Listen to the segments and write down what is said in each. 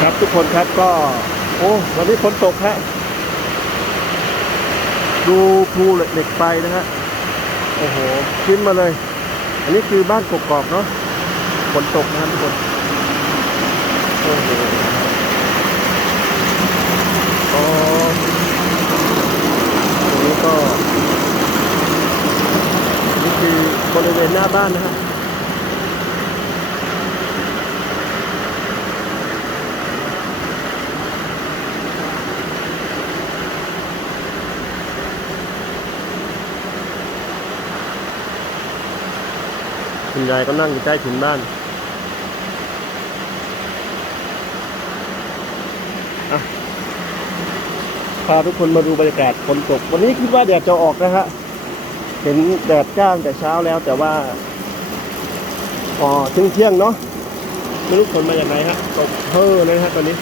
ครับทุกคนครับก็ โอ้วันนี้ฝนตกฮะดูภูเหล็กไฟนะฮะโอ้โหขึ้นมาเลย อันนี้คือบ้านกกอกเนาะฝนตกนะครับทุกคนโอ้โหอ๋อตรงนี้ก็นี่คือบริเวณหน้าบ้านนะฮะ คุณยายก็นั่งอยู่ใต้ถุนบ้านอะพาทุกคนมาดูบรรยากาศฝนตก วันนี้คิดว่าแดดจะออกนะฮะ เห็นแดดจ้างแต่เช้าแล้วแต่ว่าพอถึงเที่ยงเนาะไม่รู้ฝนมาจากไหนฮะตกเฮ้อเลยฮะตอนนี้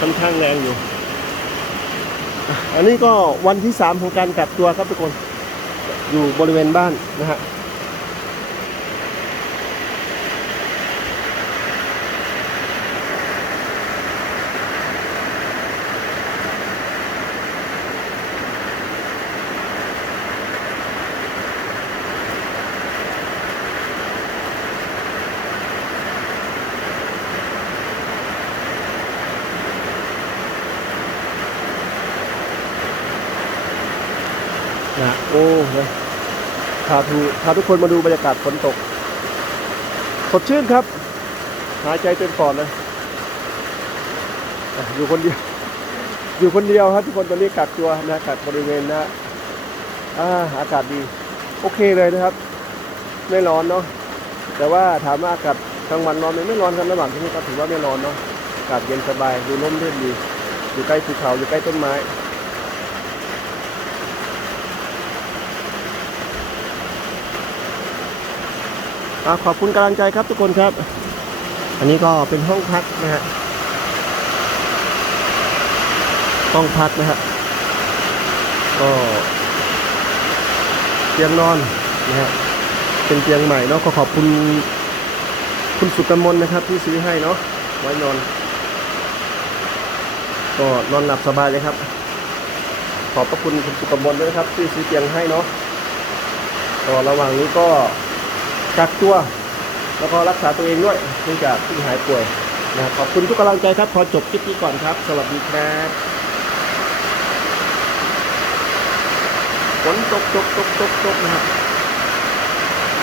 ค่อนข้างแรงอยู่ อันนี้ก็วันที่สามของการกักตัวครับทุกคน อยู่บริเวณบ้านนะฮะนะโอ้นะพาทุพาทุกคนมาดูบรรยากาศฝนตก สดชื่นครับ หายใจเต็มปอดเลยอะอยู่คนเดียว อยู่คนเดียวครับทุกคนตอนนี้กักตัวนะกักบริเวณนะอาอากาศดี โอเคเลยนะครับ ไม่ร้อนเนาะแต่ว่าถามว่าอากาศกลางวันร้อนไหมไม่ร้อนครับระหว่างที่นี่ก็ถือว่าไม่ร้อนเนาะอากาศเย็นสบายดูร่มรื่นดี อยู่ใกล้ภูเขาอยู่ใกล้ต้นไม้ ขอบคุณกำลังใจครับทุกคนครับ อันนี้ก็เป็นห้องพักนะฮะห้องพักนะฮะก็เตียงนอนนะฮะเป็นเตียงใหม่เนาะก็ขอบคุณคุณสุกมลนะครับ ที่ซื้อให้เนาะไว้นอน ก็นอนหลับสบายเลยครับ ขอบพระคุณคุณสุกมลด้วยครับ ที่ซื้อเตียงให้เนาะก็ระหว่างนี้ก็ กักตัว แล้วก็รักษาตัวเองด้วยเนื่องจากที่หายป่วยนะขอบคุณทุกกำลังใจครับ พอจบคลิปนี้ก่อนครับ สวัสดีครับฝนตกตกตกตกตกนะครับ